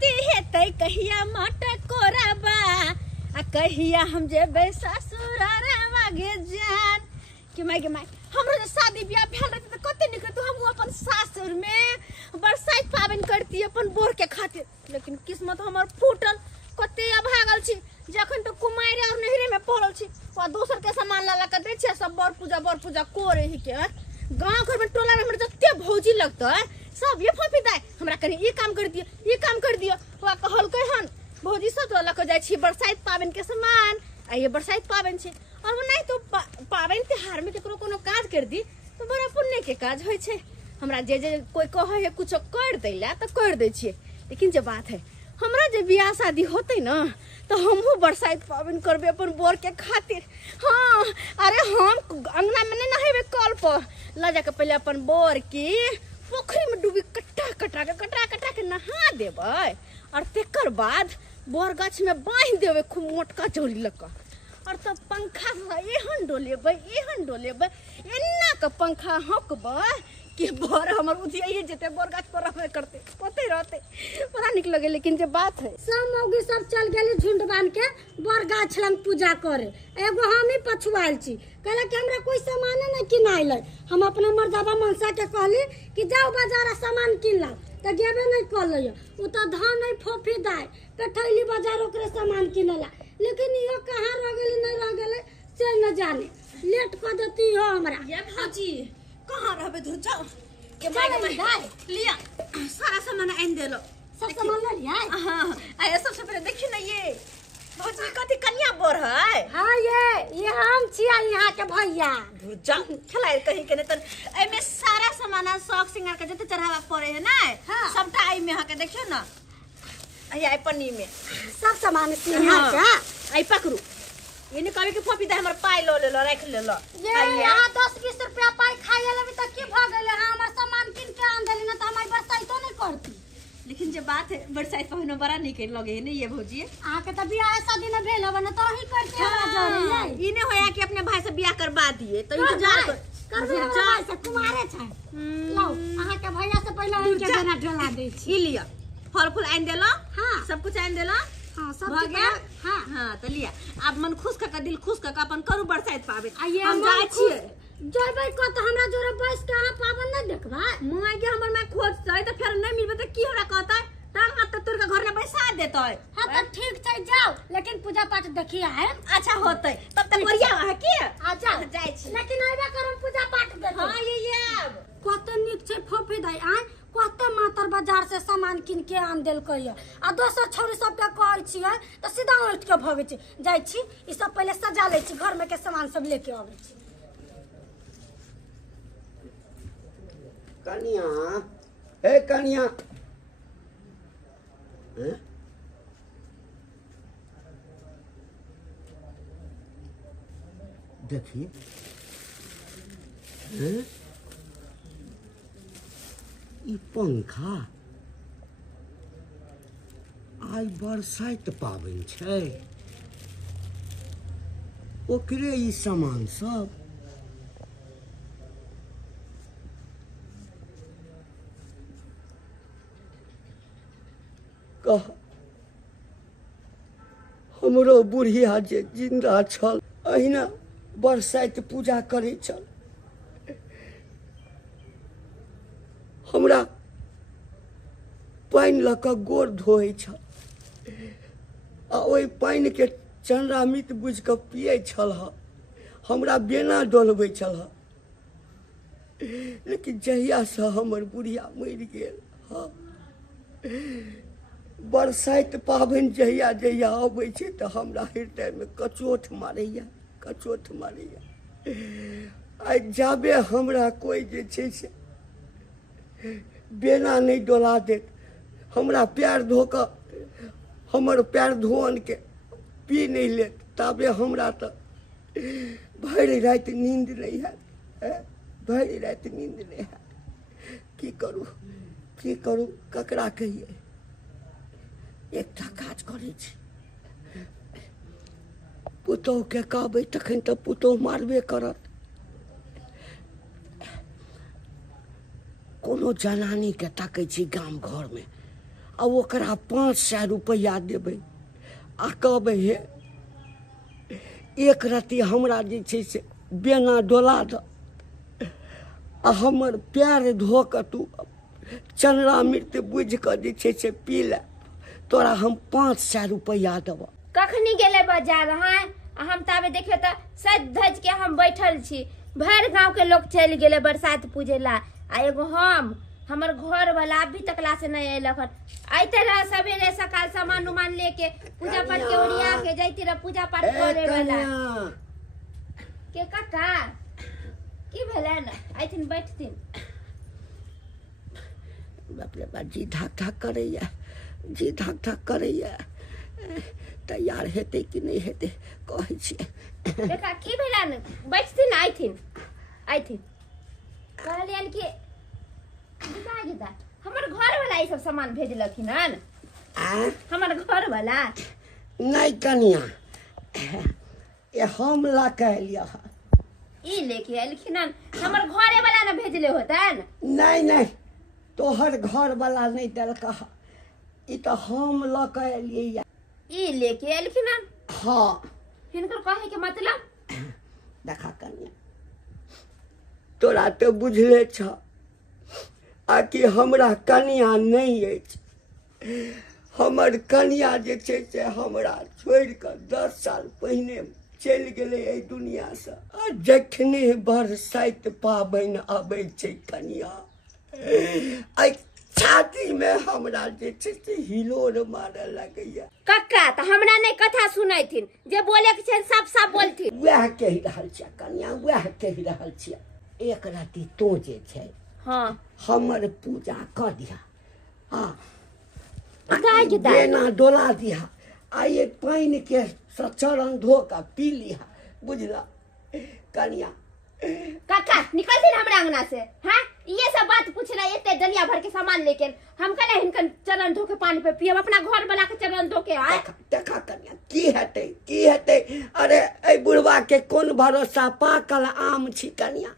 शादी हेतै कहिया मटकोराबा आ कहिया हम जेबै ससुरारवा गे जान कि माय हमरो जे शादी ब्याह भेल रहते त कते निक रहत हम अपन सासुर में बरसाइत पाबन करती अपन बोर के खातिर लेकिन किस्मत हमर फूटल कते भागल छी जखन तो कुमारी और नहरे में पड़ल छी वा दोसर के सामान ला के दै छै सब बर पूजा करे ही के गांव घर में टोला में हमर जत्ते भौजी लगतै सब ये फोफी दाई हमरा कनी ई काम कर दियो वा कहलकै हन भौजी सब तो लक जाय छी बरसाइत पाबन के सामान आ ये बरसाइत पाबन छै और वो नहीं तो पाबन त्योहार में केकरो कोनो काज कर दी तो बड़ा पुण्य के काज होय छै हमरा जे कोई कहे है कुछ कर दैला त कर दै छियै लेकिन जे बात है हमरा जे बियाह शादी होते ना तो हमहू बरसाइत पाबन करबे अपन बोर के खातिर हाँ अरे हम अंगना में नहीं नहेबे कल पर ला जाके पहले अपन बोर की पोखरी में डूबी कटा के नहा देबै और तेकर बाद बोर गाछ में बांध देवे खूब मोटका चोली लगा और तब पंखा से एहन डोलेबै एना के पंखा हकबै कि बोर हमर उधियाइए जेते बोर गाछ पर रहबे करते ओते रहते बड़ा निक लगे लेकिन जे बात है सब मौगी सब चल गेली झुंड बांध के बोर गाछ लंग पूजा करे एगो हम ही पछुआल छी कहले कि हमरा कोई सामान नहीं किनाइले हम अपना मर्दाबा मनसा के कहली कि जाओ बाजार सामान किन लाओ त गेबे नहीं करले उ त धान नहीं फोफी दाई कठैली बाजार ओकरे सामान किनला लेकिन इहो कहां रह गेली नहीं रह गेले से न जाने लेट कर देती हो हमरा ये भौजी कहां रहबे धुर जाओ के माय लिया सारा सामान आइन देलो सब सामान ले लिया हां आया सबसे पहले देखियो ना ये भौजी कथि कन्या बोर है हां ये हम छिया यहां के भैया धुर जाओ खलाइ कहीं के ने त ए में सारा सामान शौक सिंगार के जते चढ़ावा पड़े है ना सबटा आई में के देखियो ना आई पन्नी में सब सामान सिंगार का आई पकड़ू ये ने कभी के फोपी दे हमर पाई लो रख ले लो ये यहां 10-20 रुपया पाई खाए लेबे त की भ गेले हमर सामान किन के आन देली न त हमर बरसाइतो नहीं करती लेकिन जे बात है बरसाइत पहनो बड़ा निक लगे है ने ये भौजी आ के त बियाह शादी न भेल हबे न त ही करते हमरा जरे ई ने होया कि अपने भाई से बियाह करवा दिए तो इंतजार करबे भाई से कुमारे छै लो अहा के भैया से पहले उनके देना ढला दे छी ई लिया फल फूल आइन देलो हां सब कुछ आइन देलो हां सब हो गया हां हां त लिया अब मन खुश का दिल खुश का अपन करू बरसाइत पावे हम जाय छिए जइबै को त हमरा जोरे बैस के अहाँ पावन नहीं देखबा मुआ के हमर मैं खोज छै त फिर नहीं मिलबे त की हमरा कहता टांग हाथ तोर के घर में बैसा देतै हां त ठीक छै जाओ लेकिन पूजा पाठ देखिए है अच्छा होतै तब तक बढ़िया है के आ जाओ जाय छी लेकिन आइबा करम पूजा पाठ देते हां ये अब कते निक छै फोफी दाई आ कते मातर बाजार से सामान किन के आन देल कहियो आ दोसर छौरी सब के कहै छियै त सीधा उठ के भगे छी जाय छी ई सब पहले सजा ले छी घर में के सामान सब लेके आबै छी कन्या ए कन्या देखिए ई पंखा आई बरसाइत पाबन छै ओकरे ई सामान सब कह हमरो बुढ़िया जे जिंदा छल अहिना बरसाइत पूजा करे छल हमरा पानि लऽ कऽ गोर धोए छल आ ओहि पानि के चंद्रामित बुझ कऽ पिए छल हमरा बेना डोलबै छल लेकिन जहिया से हमर बुढ़िया मरि गेल बरसाइत पाबनि जहिया जहिया अबै छै तऽ हमरा हृदय में कचोट मारैया आइ जाबे हमरा कोई जे छै से बेना नहीं डोला देत हमरा पैर धो कऽ हमर पैर धोअन के पी नहीं लेत ताबे हमरा तो भरि राति नींद नहीं हैत भरि राति नींद नहीं हैत की करू ककरा कहिए एकटा काज करै छी पुतोह के कहबै तखन तऽ पुतोह मारबे करत कोनो जनानी के ताकै छी गाम घर में आ ओकरा 500 रुपया देबै आ कहबै हे एक रत्ती हमरा जे छै से बेना डोला दऽ आ हमर पैर धो कऽ तू चन्नामृत बुझि कऽ जे छै से पी ले, तोरा हम 500 रुपया देबऽ। कखनी गेले बाजार हैं हम ताबे देखियो त सज धज के हम बैठल छी, भर गांव के लोग चल गेले बरसात पूजे ला, आ एगो हम हमर घर वाला अभी तक ला से नहीं अयलक हन। आइते रह सवेरे सकाल सामान उमान लेके पूजा पाठ के ओरिया के जाइती रह पूजा पाठ करे वाला के काका की भेलै न आइथिन बैठथिन। बाप रे बाप जी धक धक करैया, जी धक धक करैया, तैयार हेतै कि नहीं हेतै कहै छियै। देखा की भेलै न बैठथिन आइथिन आइथिन कहलियन कि गीता गीता हमर घर वाला ई सब सामान भेजलखिन हन। हमर घर वाला नहीं कनिया ये हम ला के एलिया ई लेके एलखिन हन, हमर घरे वाला न भेजले होतन। नहीं नहीं तोहर घर वाला नहीं देलका, ई तो हम ला के एलिया। ई लेके एलखिन हन। हाँ हिनकर कहे के मतलब देखा कनिया तोरा तो बुझले छ आ कि हमरा कनिया नहीं अछि। हमर कनिया जे छै से हमरा छोड़ कऽ 10 साल पहिने चलि गेलै एहि दुनिया से। आ जखने बरसाइत पाबनि आबै छै कनिया आई छाती में हमरा जे छै से हिलोर मारऽ लगैया। कक्का त हमरा नहीं कथा सुनैथिन, जे बोले के छै सब सब बोलथिन। वह कहि रहल छियै कनिया, वह कहि रहल छियै। एक राति तो जे छै हाँ हमर पूजा कर दिया, हाँ गीता बेना डोला दिया, आ ये पानि के चरण धो के पी लिया, बुझला कनिया। काका निकलथिन हमरा अंगना से। हाँ ये सब बात पूछला एते डलिया भर के सामान लेके हम कहले हिनकर चरण धो के पानी पे पियब, अपना घर वाला के चरण धो के आए। देखा कनिया की हेतै अरे ए बुढ़वा के कोन भरोसा, पाकल आम छी कनिया,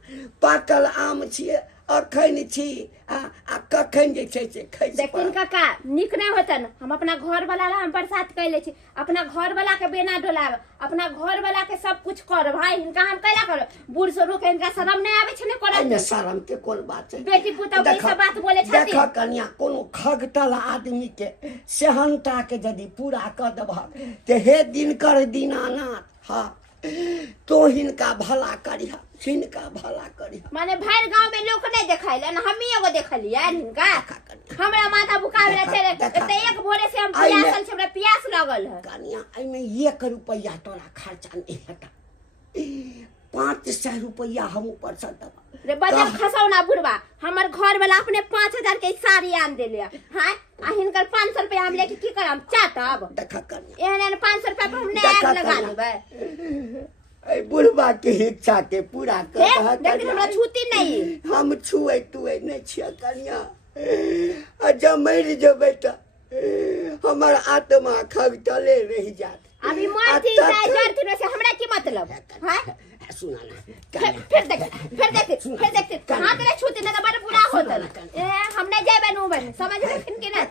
पाकल आम छियै अखन छी आ कखन जे छै से खै। देखिन काका निक नहीं होतन, हम अपना घर वाला ला हम बरसात कैले छी, अपना घर वाला के बेना डोलाब, अपना घर वाला के सब कुछ कर भाई। हिनका हम कैला कर बूढ़ सरू के हिनका शरम नहीं आवे छै ने करत में शरम के कोन बात है। बेटी पुतौ के सब बात बोले छथि। देखा कनिया कोनो खगटल आदमी के सेहनता के यदि पूरा कर देबह ते हे दिनकर दीनानाथ, हाँ तो हिनका भला करिहा, हिनका भला करिहा। माने भर गांव में लोग नहीं देखाइले न, हम ही एगो देखलिए हिनका। हमरा माथा बुखावे छे त एक भोरे से हम प्यासल छे, हमरा प्यास लागल है कनिया। एई में 1 रुपया तोरा खर्चा नहीं हेता, 500 रुपया हम ऊपर से देब। रे बजल खसौ ना बुढ़वा, हमर घर वाला अपने 5000 के साड़ी आन देले। हां आ हिनकर 500 रुपया हम लेके की करम चाटब। देखा कनिया एहन 500 रुपया पर हम नहीं लगा लेबै। ए बुढ़वा के इच्छा के पूरा कर देख हमरा छूती नहीं, हम छुए तुए नहीं छिया कनिया। आ जब मर जेबै त हमर आत्मा खगटले रह जात। अभी मरती चाहे जरती से हमरा की मतलब। हां सुना ना फिर देख हां तेरे छूती ना बड़ बुरा होता ए हम नहीं जाबे नु बन समझ रखिन कि ना।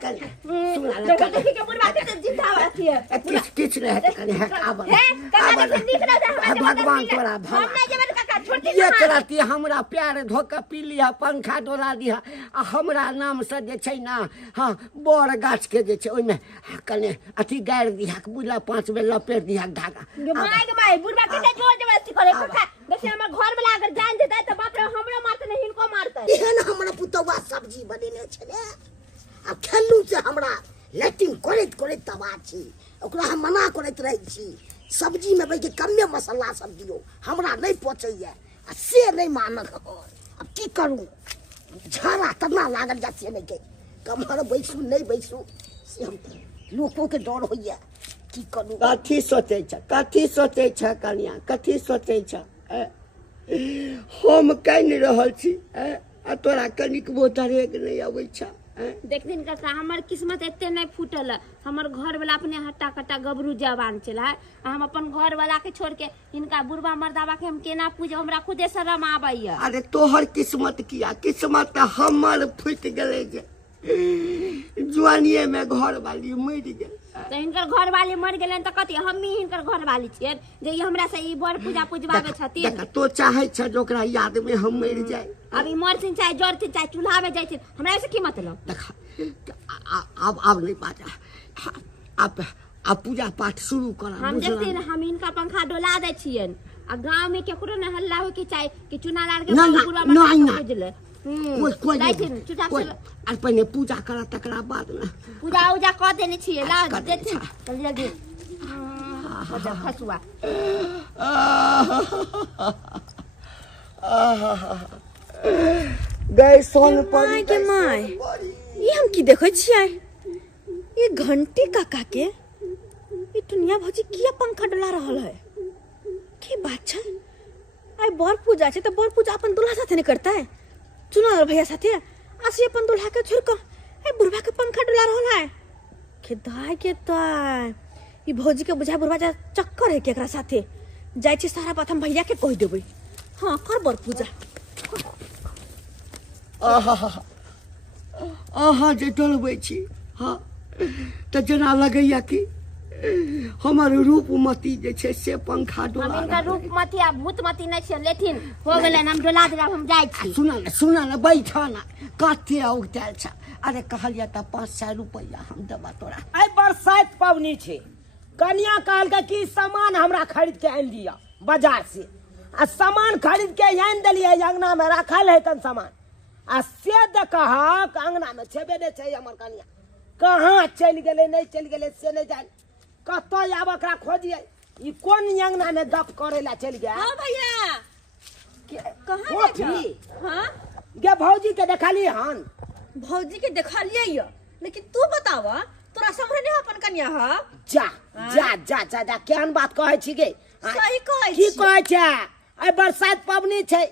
सुना ना देखि के बुढ़वा के जिंदा आती है किछ नहीं है कनिया। आब काका देख दिख रहा है भगवान तोरा भला। हम नहीं जाबे काका छोटी एक राती हमरा प्यार धोके पी लिया, पंखा डोला दिया, आ हमरा नाम से जे छै ना हाँ बड़ गाछ के जे छै ओइ में कने अथी गाड़ दिया, बुझला 5 बेर लपेट दिया धागा। माय बुढ़वा के जोर जबरदस्ती करे काका। देखिए हमर घर वाला अगर जान देता तो बाप रे हमरो मारते नहीं हिनको मारते। एहन हमरा पुतौआ सब्जी बनेने छले, आ खेलू से हमरा लेटिंग करैत करैत तबाह छी, ओकरा हम मना करैत रहै छी सब्जी में बैठे कमे मसाला सब दियो, हमरा नहीं पचैया आ से नहीं मानक हो। अब की करूं, झाड़ा तना लागल जा से नहीं के कमहर बैसू नहीं बैसू से हम लोगों के डर होइया। की करूं कथी सोचे छ कनिया, कथी सोचे छ। हम कहि रहल छी आ तोरा कनिक बोतरेक नहीं अबै छ। देख दिन का हमर किस्मत एते नहीं फूटल। हमर घर वाला अपने हट्टा कट्टा गबरू जवान चला है, हम अपन घर वाला के छोड़ के इनका बुढ़वा मर्दावा के हम केना पूजे, हमरा खुदे शरम आबैया। अरे तोहर किस्मत किया, किस्मत हमर फूट गेले जे जुआनिए में घर वाली मर गेल। तो हिनकर घर वाली मर गेलै त कथी हम ही हिनकर घर वाली छियै जे ई हमरा से ई बर पूजा पूजबावे छथिन। देख तो चाहे छ जो ओकरा याद में हम मर जाए। अब ई मरथिन चाहे जरथिन चाहे चूल्हा में जाइथिन हमरा से की मतलब। देख अब नहीं बाजा अब पूजा पाठ शुरू कर। हम देखते न हम इनका पंखा डोला दै छियन आ गांव में केकरो न हल्ला हो के चाहे कि चुना लाड़ के पूरा पूजले कोई और पहले पूजा करा तकरा बाद में पूजा उजा कर देने छियै ला देथिन जल्दी जल्दी बजा खसुआ। गए सोन पर के माय ये हम की देखै छियै ये घंटी काका के ये दुनिया भौजी किया पंखा डोला रहल है की बात छै। आई बर पूजा छै त बर पूजा अपन दुल्हा साथे नहीं करता है चुना भैया साथे आसी अपन दुल्हा के छोड़ कर ए बुढ़वा के पंखा डोला रहल है के दाय ई भौजी के बुझा बुढ़वा जा चक्कर है केकरा साथे जाय छी सारा बात हम भैया के कह देबै। हां कर बर पूजा। आहा जे डलबै छी हाँ त जना लगैया कि हमर रूपमती जे छै से पंखा डोला। हम इनका रूपमती आ भूतमती नहीं छै लेथिन हो गेलै हम डोला देला हम जाय छी। सुना ना बैठ ना कते औगताल छ। अरे कहलिया त 500 रुपया हम देबा तोरा। आई बरसात पवनी छे कन्या कहल के की सामान हमरा खरीद के आन दिया बाजार से आ सामान खरीद के आन देलिए अंगना में रखल है तन सामान आ से देखा अंगना में छेबे नहीं छै हमर कन्या कहाँ चल गेले नहीं चल गेले से नहीं जान कत आब एकरा खोजिए ई कोन अंगना में गप करे ला चल गया। हां भैया कहां छी। हां गे भौजी के देखली हन भौजी के देखलिए य लेकिन तू बतावा तोरा समझ नहीं अपन कन्या ह जा जा जा जा जा केहन बात कहै छी गे। सही कहै की छी कहै छै आई बरसात पवनी छै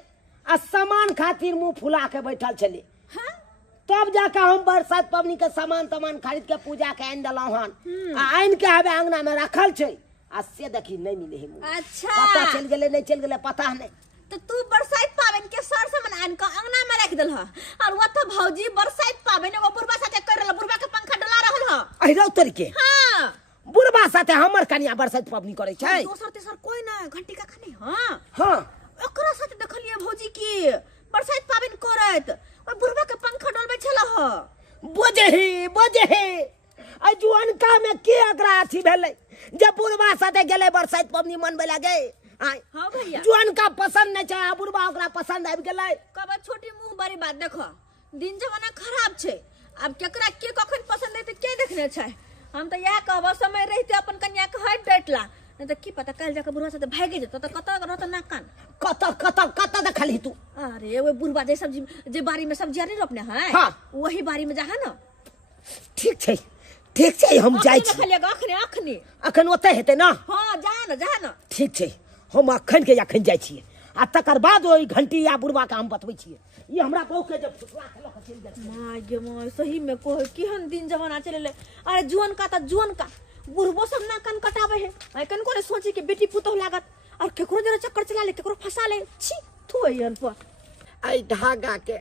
आ सामान खातिर मुंह फुला के बैठल छली। हां तब जाके हम बरसात पवनी के सामान खरीद के पूजा के आन देलहुं हन आ आन के हवे अंगना में रखल छै आ से देखी नहीं मिले है। अच्छा पता चल गेले नहीं चल गेले पता नहीं। तो तू बरसात पावन के सर सामान आन के अंगना में रख देल ह और वो तो भौजी बरसात पावन वो बुढ़वा साथे कर रहल बुढ़वा के पंखा डला रहल ह। अहिरौ तरीके हां बुढ़वा साथे हमर कन्या बरसात पवनी करे छै। दोसर तेसर कोई ना घंटी का खानी हां हां ओकरा साथे देखलिए भौजी की बरसात पावन करत और बुढ़वा के पंखा डलबे छला ह। बोझे आई जुअनका में के एकरा अथी भेलै जे बुढ़वा साथे गेले बरसात पवनी मनबे लागे। हां भैया जुअनका पसंद नहीं छै बुढ़वा ओकरा पसंद आबि गेलै। कब छोटी मुंह बड़ी बात देखो दिन जमाना खराब छै अब केकरा के कखन पसंद है त के देखने छै। हम त यह कहब समय रहते अपन कन्या के हट डटला नहीं तो की पता कल जाके बुढ़वा साथे भागे जतो त कत रहत ना कान कत देखली तू। अरे वो बुढ़वा जे सब्जी जे बारी में सब्जी नहीं रोपने है हाँ। वही बारी में जाहा ना ठीक छै हम जाय छी अखने अखने अखन ओते हेते ना। हां जा ना ठीक छै हम अखन के अखन जाय छी आ तकर बाद ओई घंटी या बुढ़वा के हम बतबै छी ये हमरा बहु के जब फुसला के लख चल जाय माय गे माय सही में कह केहन दिन जमाना चले। अरे जुअन का बुढ़बो सब ना कान कटावे है आई कन को सोची के बेटी पुतौ लागत और केकरो जरा चक्कर चला ले केकरो फंसा ले छी थू एहन पर। आई धागा के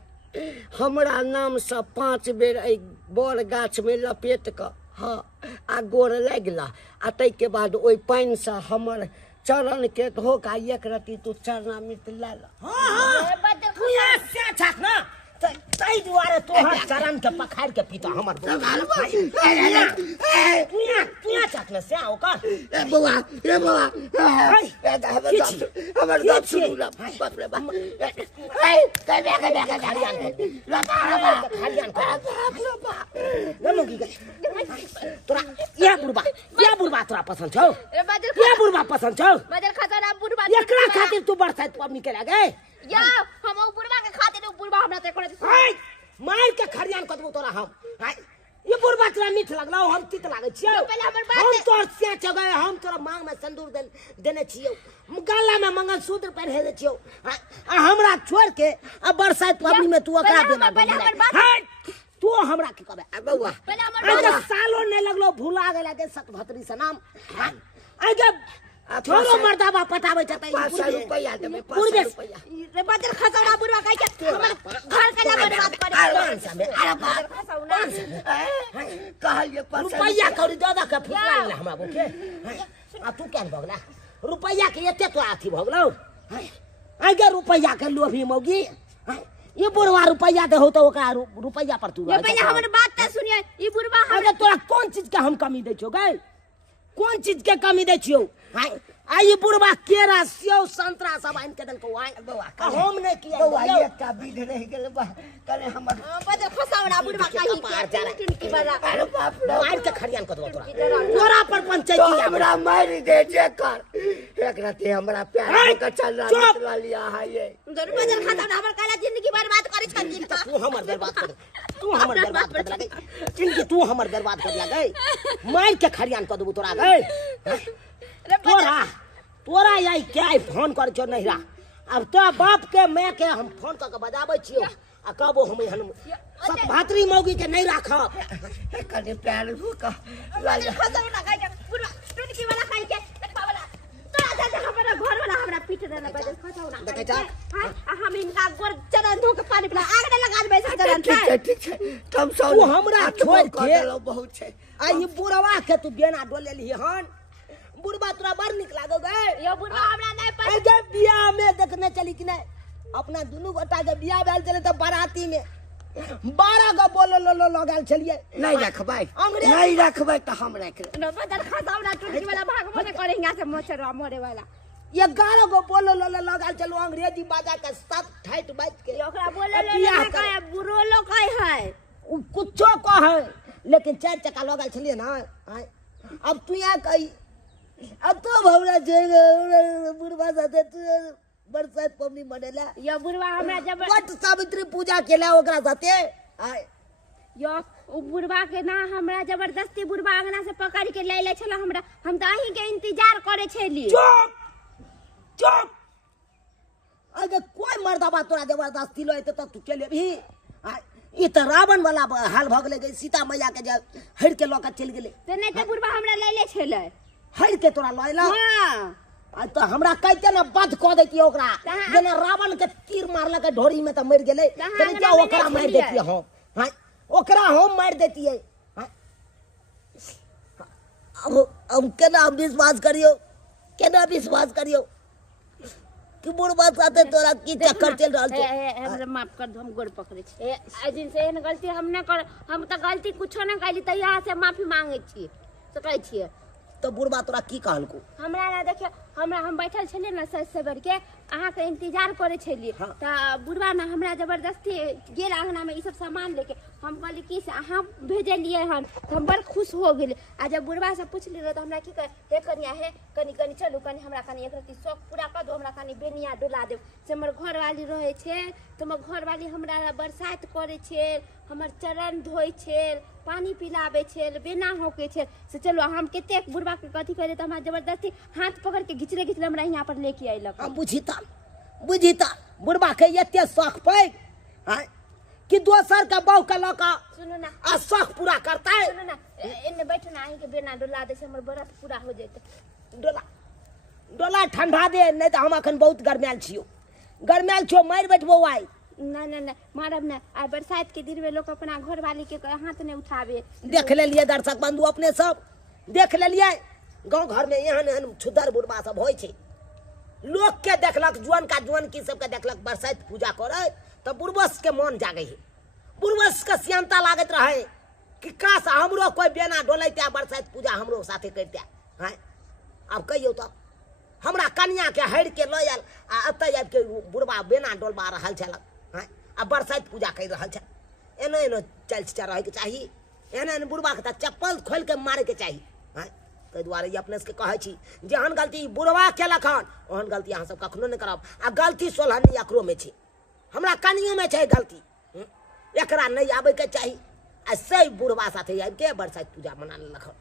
हमरा नाम से 5 बेर आई बड़ गाछ में लपेट क हाँ आ गोर लगला आ तै के बाद ओई पानी से हमर चरण के धोखा एक रति तू चरणामृत ले ल। हां से छाक ना तै दुआरे तोहर चरण के पखाड़ के पीता हमर तुया चखले से ओकर ए बौआ हमर बात सुनू ना बाप रे बाप ए तोरा या बुढ़वा तोरा पसंद छौ या बुढ़वा पसंद छौ बदल खतरा बुढ़वा एकरा खातिर तू बरसात पवनी के लागे या हम बुढ़वा के खातिर बुढ़वा हमरा ते करे मार के खरियान क देबो तोरा हम ये बुढ़वा तोरा मीठ लगलो हम तीत लागे छियौ हम तोर से चगे हम तोरा मांग में सिंदूर देने छियौ गला में मंगलसूत्र पहने छियौ आ हमरा छोड़ के अब बरसात पवनी में तू ओकरा देना तू हमरा की कहबे बौआ आगे सालो नहीं लगलो भूला गेला दे सतभतरी से नाम आगे छोरो मर्दाबा पटावे छतै 500 रुपया देबे 500 पूर्वे रुपया रे बदर खसौना बुढ़वा कह के हमर घर के ना बर्बाद करे अरे बाप खसौना कहलिए 500 रुपया कौड़ी दादा के फुसला ले हमरा बोके आ तू केन भगला रुपया के एते तो आथी भगलौ आगे रुपया के लोभी मौगी ये बुढ़वा रुपया दे हो तो ओकरा रुपया पर तू ये पहले हमर बात त सुनिए ई बुढ़वा अरे तोरा कौन चीज के हम कमी दै छियो गै कौन चीज के कमी दै छियो आई बुढ़वा केरा सेव संतरा सब आइन के देलको आइ हम नहीं किया बौआ एकटा विध रह गेल बा कने हमर बदर खसौना बुढ़वा कहि के बड़ा अरे बाप रे आइन के खरियान कर दो तोरा पर पंचायती हमरा मार दे जेकर एकरा ते हमरा प्यार के चल रहा चला लिया है ये दर बदर खसौना हमर काला जिंदगी बर्बाद करे छथिन तू हमर बर्बाद कर तू हमर बर्बाद कर लगे जिंदगी तू हमर बर्बाद कर लगे मार के खरियान कर दबो तोरा गए तोरा यही क्या फोन कर छो नहीं रहा अब तो बाप के मैं के हम फोन कर के बजाबै छियो आ कहबो हम सब भातरी मौगी के नहीं राखब कने प्यार हो का लाल खसौना कहि के बुढ़वा टुटकी वाला कहि के देखबा वाला तोरा दादा हमरा घर वाला हमरा पीट देना बदर खसौना देखे जा हम इनका गोर चरण धो के पानी पिला आग न लगा देबै चरण ठीक छै तब सब तू हमरा छोड़ के बहुत छै आ ये बुढ़वा के तू बेना डोले ली हन बुढ़वा तोरा बड़ निक लागो गए यो बुढ़वा हमरा नहीं पर अगे बियाह में देखने चली कि नहीं अपना दुनू गोटा के बियाह भेल चले त बाराती में 12 गो बोलो लो लगल चलिए नहीं रखबै नहीं रखबै त हम रख ले न बदर खसौना टुटकी वाला भागबो न करेंगे से मोचर मरे वाला 11 गो बोलो लो लगल चलो अंग्रेजी बाजा के साथ ठाट बाज के ओकरा बोले ले कहे बुरो लो कहे है उ कुछो कहे लेकिन 4 चक्का लगल चलिए ना अब तू यहाँ कही अब तो भौरा जे बुढ़वा साथे तू बरसात पबनी मनेला यो बुढ़वा हमरा जब वट सावित्री पूजा केला ओकरा साथे आय यो उ बुढ़वा के ना हमरा जबरदस्ती बुढ़वा अंगना से पकड़ के ले छला हमरा हम त अही के इंतजार करे छली चुप चुप अगर कोई मर्दाबा तोरा जबरदस्ती लइते त तू चले भी ई त रावण वाला हाल भ गेले सीता मैया के जे हर के लक चल गेले त नहीं त बुढ़वा हमरा ले छले हर के तोरा लइला हां आ तो हमरा कहते ना बध क देती ओकरा जेना रावण के तीर मारला के ढोरी में त मर गेले तने जा ओकरा मार देती हम हां ओकरा हम मार देती है अब केना विश्वास करियो कि बुढ़वा साथे तोरा की चक्कर चल रहल छै हमरा माफ कर दो हम गोड़ पकड़े छी ए दिन से एहन गलती हम न कर हम त गलती कुछो न कैली त यहाँ से माफी मांगे छी तो कहै छिए तो बुढ़वा तोरा की कहलको हमरा ना देखियो हमरा हम बैठल छलिए ना सबर के अहाँ के इंतजार करे छलिए त बुढ़वा ना हमरा जबरदस्ती गेल अंगना में ई सब सामान लेके हम कहली कि से अहाँ भेजलिए हन त हम बड़ खुश हो गेल आ जब बुढ़वा से पूछली त हमरा की कहे हे कनिया हे कनी चलू कनी हमरा कनी एक रती शौक पूरा कर दो हमरा कनी बेनिया डोला देब से हमर घरवाली रहे छे त हमर घरवाली हमरा बरसात करे छे हमर चरण धोइ छे पानी पिलावे छे बेना होके छे से चलो हम केते बुढ़वा के कथी करे त हमरा जबरदस्ती हाथ पकड़ के घिचले हमरा यहाँ पर लेके आइलक हम बुझीता बुढ़वा के एते शौक पे हां कि दोसर के बहू के लका सुनो ना आ शौक पूरा करता है सुनो ना इन्ने बैठो ना अहीं के बेना डोला दे से हमर व्रत पूरा हो जेते डोला ठंडा दे नहीं तो हम अखन बहुत गरमायल छियो मार बैठबो आई ना मारब ना आ बरसात के दिन में लोग अपना घर वाली के हाथ ने उठावे देख ले लिए दर्शक बंधु अपने सब देख ले लिए गांव घर में एहन छुदर बुढ़वा सब होय छे लोग के देखलक जुअन की सब के देखलक बरसात पूजा करे तो बुढ़वस के मन जागे है बुढ़वस के सियानता लागत रहे कि काश हमरो कोई बेना डोलैते बरसात पूजा हमरो साथे करते हैं अब कहियो तो हमरा कन्या के हर के लयल आ अतय आब के बुढ़वा बेना डोलबा रहल छलक हैं आ बरसात पूजा कर रहल छ एनो चल रहे के चाहिए एहन बुढ़वा के चप्पल खोल के मारे के चाहिए हैं ताहि दुआरे अपने से कहै छी जेहन गलती बुढ़वा केलक हन ओहन गलती अहाँ सब कखनो नहीं करब आ गलती सोलहनी एकरो में छै हमरा कनियो में छै गलती एकरा नहीं आबे के चाहिए आ सही बुढ़वा साथे आबि के बरसात पूजा मना लेलक हन